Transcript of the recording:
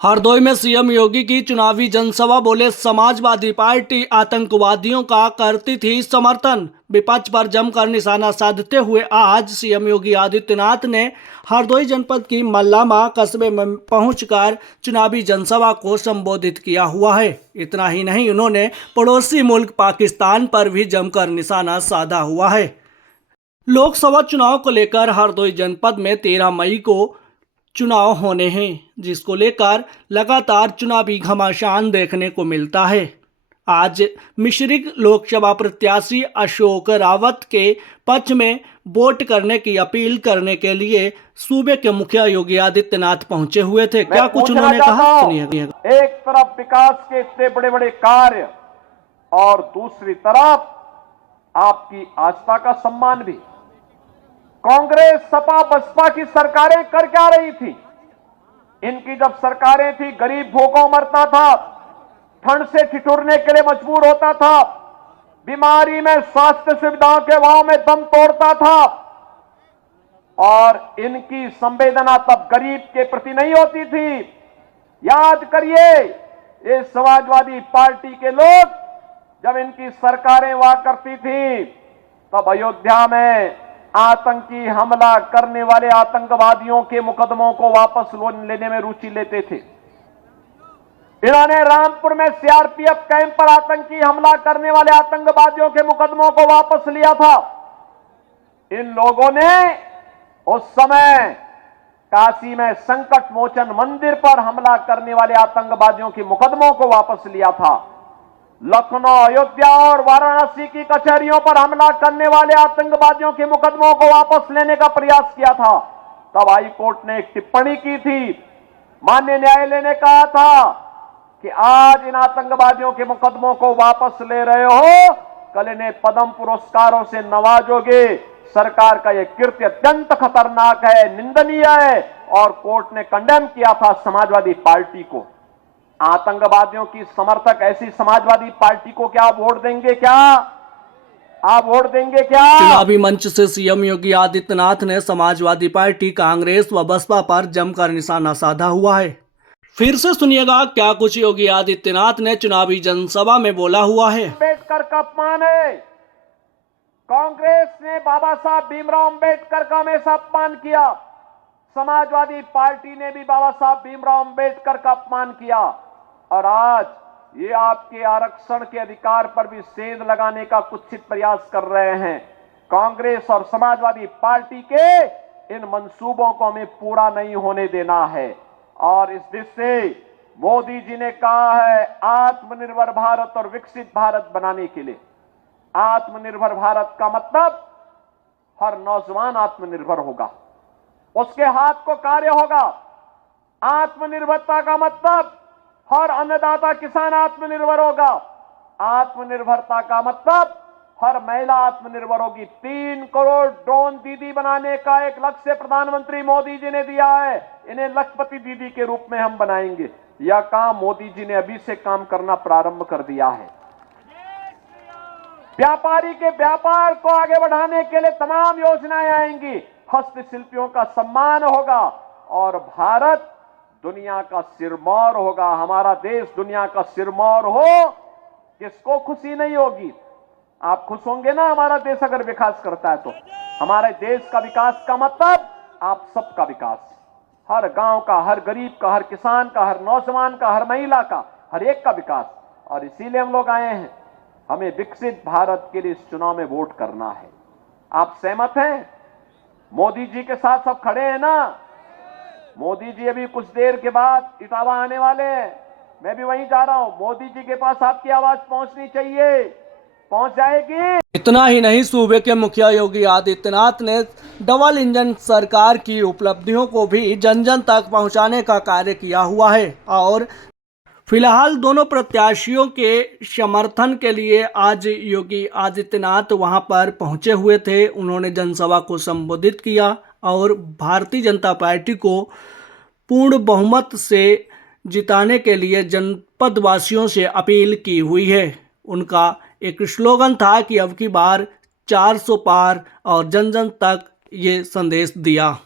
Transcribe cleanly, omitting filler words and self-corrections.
हरदोई में सीएम योगी की चुनावी जनसभा, बोले समाजवादी पार्टी आतंकवादियों का करती थी समर्थन। विपक्ष पर जमकर निशाना साधते हुए आज सीएम योगी आदित्यनाथ ने हरदोई जनपद की मल्लामा कस्बे में पहुंचकर चुनावी जनसभा को संबोधित किया हुआ है। इतना ही नहीं, उन्होंने पड़ोसी मुल्क पाकिस्तान पर भी जमकर निशाना साधा हुआ है। लोकसभा चुनाव को लेकर हरदोई जनपद में 13 मई को चुनाव होने हैं, जिसको लेकर लगातार चुनावी घमासान देखने को मिलता है। आज मिश्रिक लोकसभा प्रत्याशी अशोक रावत के पक्ष में वोट करने की अपील करने के लिए सूबे के मुखिया योगी आदित्यनाथ पहुंचे हुए थे। क्या कुछ उन्होंने कहा, सुनिए। एक तरफ विकास के इतने बड़े बड़े कार्य और दूसरी तरफ आपकी आस्था का सम्मान भी। कांग्रेस, सपा, बसपा की सरकारें कर क्या रही थी? इनकी जब सरकारें थी, गरीब भूखों मरता था, ठंड से ठिठुरने के लिए मजबूर होता था, बीमारी में स्वास्थ्य सुविधाओं के अभाव में दम तोड़ता था, और इनकी संवेदना तब गरीब के प्रति नहीं होती थी। याद करिए, ये समाजवादी पार्टी के लोग जब इनकी सरकारें हुआ करती थी, तब अयोध्या में आतंकी हमला करने वाले आतंकवादियों के मुकदमों को वापस लेने में रुचि लेते थे। इन्होंने रामपुर में सीआरपीएफ कैंप पर आतंकी हमला करने वाले आतंकवादियों के मुकदमों को वापस लिया था। इन लोगों ने उस समय काशी में संकट मोचन मंदिर पर हमला करने वाले आतंकवादियों के मुकदमों को वापस लिया था। लखनऊ, अयोध्या और वाराणसी की कचहरियों पर हमला करने वाले आतंकवादियों के मुकदमों को वापस लेने का प्रयास किया था। तब हाई कोर्ट ने एक टिप्पणी की थी, माननीय न्यायालय ने कहा था कि आज इन आतंकवादियों के मुकदमों को वापस ले रहे हो, कल इन्हें पद्म पुरस्कारों से नवाजोगे। सरकार का यह कृत्य अत्यंत खतरनाक है, निंदनीय है, और कोर्ट ने कंडेम किया था समाजवादी पार्टी को। आतंकवादियों की समर्थक ऐसी समाजवादी पार्टी को क्या वोट देंगे? क्या आप वोट देंगे? क्या? चुनावी मंच से सीएम योगी आदित्यनाथ ने समाजवादी पार्टी, कांग्रेस व बसपा पर जमकर निशाना साधा हुआ है। फिर से सुनिएगा क्या कुछ योगी आदित्यनाथ ने चुनावी जनसभा में बोला हुआ है। अम्बेडकर का अपमान है। कांग्रेस ने बाबा साहब भीमराव अम्बेडकर का हमेशा अपमान किया। समाजवादी पार्टी ने भी बाबा साहब भीमराव अम्बेडकर का अपमान किया, और आज ये आपके आरक्षण के अधिकार पर भी सेंध लगाने का कुत्सित प्रयास कर रहे हैं। कांग्रेस और समाजवादी पार्टी के इन मंसूबों को हमें पूरा नहीं होने देना है। और इस दृष्टि से मोदी जी ने कहा है, आत्मनिर्भर भारत और विकसित भारत बनाने के लिए। आत्मनिर्भर भारत का मतलब हर नौजवान आत्मनिर्भर होगा, उसके हाथ को कार्य होगा। आत्मनिर्भरता का मतलब हर अन्नदाता किसान आत्मनिर्भर होगा। आत्मनिर्भरता का मतलब हर महिला आत्मनिर्भर होगी। 3 करोड़ ड्रोन दीदी बनाने का एक लक्ष्य प्रधानमंत्री मोदी जी ने दिया है। इन्हें लखपति दीदी के रूप में हम बनाएंगे। यह काम मोदी जी ने अभी से काम करना प्रारंभ कर दिया है। व्यापारी के व्यापार को आगे बढ़ाने के लिए तमाम योजनाएं आएंगी। हस्तशिल्पियों का सम्मान होगा, और भारत दुनिया का सिरमौर होगा। हमारा देश दुनिया का सिरमौर हो, किसको खुशी नहीं होगी? आप खुश होंगे ना हमारा देश अगर विकास करता है तो। हमारे देश का विकास का मतलब आप सबका विकास, हर गांव का, हर गरीब का, हर किसान का, हर नौजवान का, हर महिला का, हर एक का विकास। और इसीलिए हम लोग आए हैं। हमें विकसित भारत के लिए इस चुनाव में वोट करना है। आप सहमत हैं? मोदी जी के साथ सब खड़े हैं ना? मोदी जी अभी कुछ देर के बाद इटावा आने वाले हैं। मैं भी वहीं जा रहा हूं। मोदी जी के पास आपकी आवाज पहुंचनी चाहिए, पहुंच जाएगी। इतना ही नहीं, सूबे के मुखिया योगी आदित्यनाथ ने डबल इंजन सरकार की उपलब्धियों को भी जन जन तक पहुंचाने का कार्य किया हुआ है। और फिलहाल दोनों प्रत्याशियों के समर्थन के लिए आज योगी आदित्यनाथ वहां पर पहुंचे हुए थे। उन्होंने जनसभा को संबोधित किया और भारतीय जनता पार्टी को पूर्ण बहुमत से जिताने के लिए जनपद वासियों से अपील की हुई है। उनका एक स्लोगन था कि अब की बार 400 पार, और जन जन तक ये संदेश दिया।